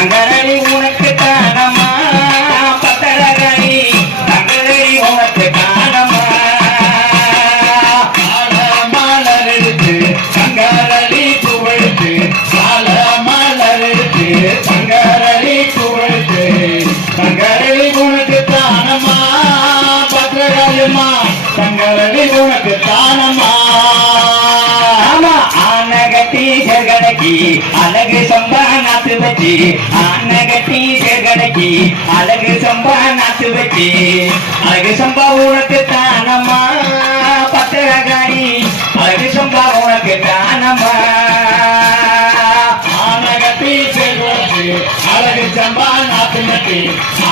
தங்கரடி உனக்கு தானம்மா பத்தரகாளி தங்கரடி உனக்கு தானம்மா மலர் எடுத்து தங்கரடி துவழ்த்து மலர் எடுத்து தங்கரடி துவழ்த்து தங்கரடி உனக்கு தானம்மா பத்திரகாளியம்மா தங்கரடி உனக்கு தானம்மா ஆனகட்டி செகடக்கி அழகு சம்பா நாத்து வச்சி ஆனகட்டி செகடக்கி அழகு சம்பா நாத்து வச்சி அழகு சம்பா உனக்கு தானம்மா பத்திரகாளி அழகு சம்பா உனக்கு தானம்மா ஆனகட்டி செகுவச்சு அழகு சம்பா நாத்து நட்டி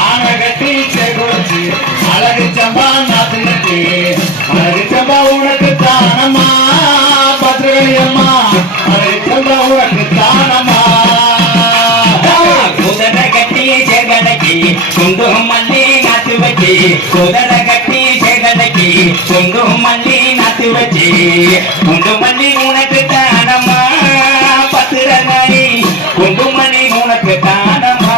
ஆனகட்டி செகுவச்சு அழகு சம்பா நாத்து நட்டி அழகு சம்பா உனக்கு தானம்மா பத்திரகாளியம்மா அழகு சம்பா உனக்கு தானம்மா குதிரை கட்டி செகடக்கி குண்டு மல்லி நாத்து வச்சி குதிரை கட்டி செகடக்கி குண்டு மல்லி நாத்து வச்சி குண்டு மல்லி உனக்கு தானம்மா பத்திரகாளி குண்டு மல்லி உனக்கு தானம்மா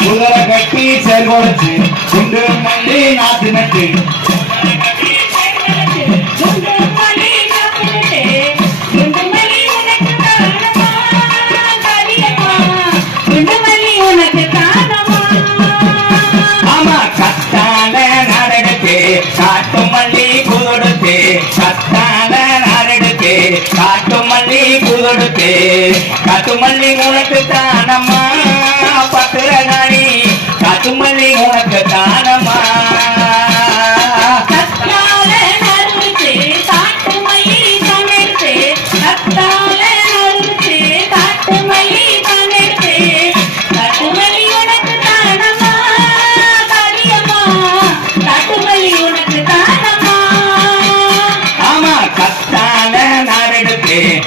குதிரை கட்டி செகுவச்சு குண்டு மல்லி நாத்து நட்டி காட்டு மல்லி பூதொடுத்து கத்தான நாரெடுத்து காட்டு மல்லி பூதொடுத்து காட்டு மல்லி உனக்கு தானம்மா பத்திரகாளி காட்டு மல்லி உனக்கு தானம்மா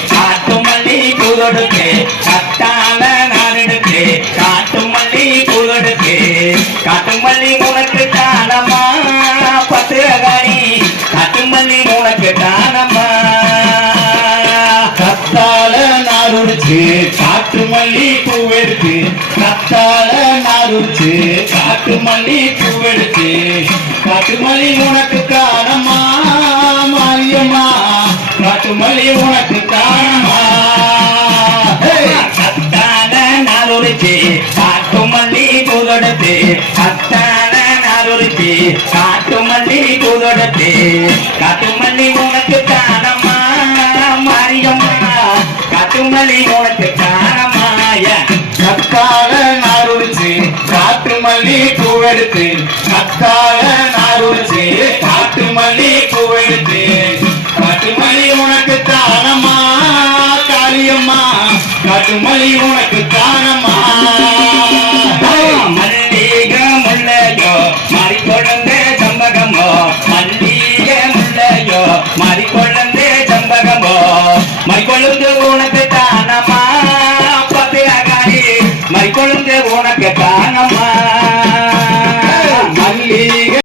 காட்டு மல்லி பூதொடுத்து கத்தான நாரெடுத்து காட்டு மல்லி பூதொடுத்து காட்டு மல்லி உனக்கு தானம்மா பத்திரகாளி காட்டு மல்லி உனக்கு தானம்மா கத்தால நாருச்சு காட்டு மல்லி பூவெடுத்து கத்தால நாருச்சு காட்டு மல்லி பூவெடுத்து காட்டு மல்லி உனக்கு தானம்மா மாரியம்மா காட்டு மல்லி உனக்கு தானம்மா கத்தான நாருச்சு காட்டு மல்லி பூதொடுத்து கத்தான நாருச்சு காட்டு மல்லி பூதொடுத்து காட்டு மல்லி உனக்கு தானம்மா மாரியம்மா காட்டு மல்லி உனக்கு தானம்மா கத்தால நாருச்சு காட்டு மல்லி பூவெடுத்து கத்தால நாருச்சு காட்டு மல்லி பூவெடுத்து காட்டு மல்லி உனக்கு தானம்மா காளியம்மா காட்டு மல்லி உனக்கு தான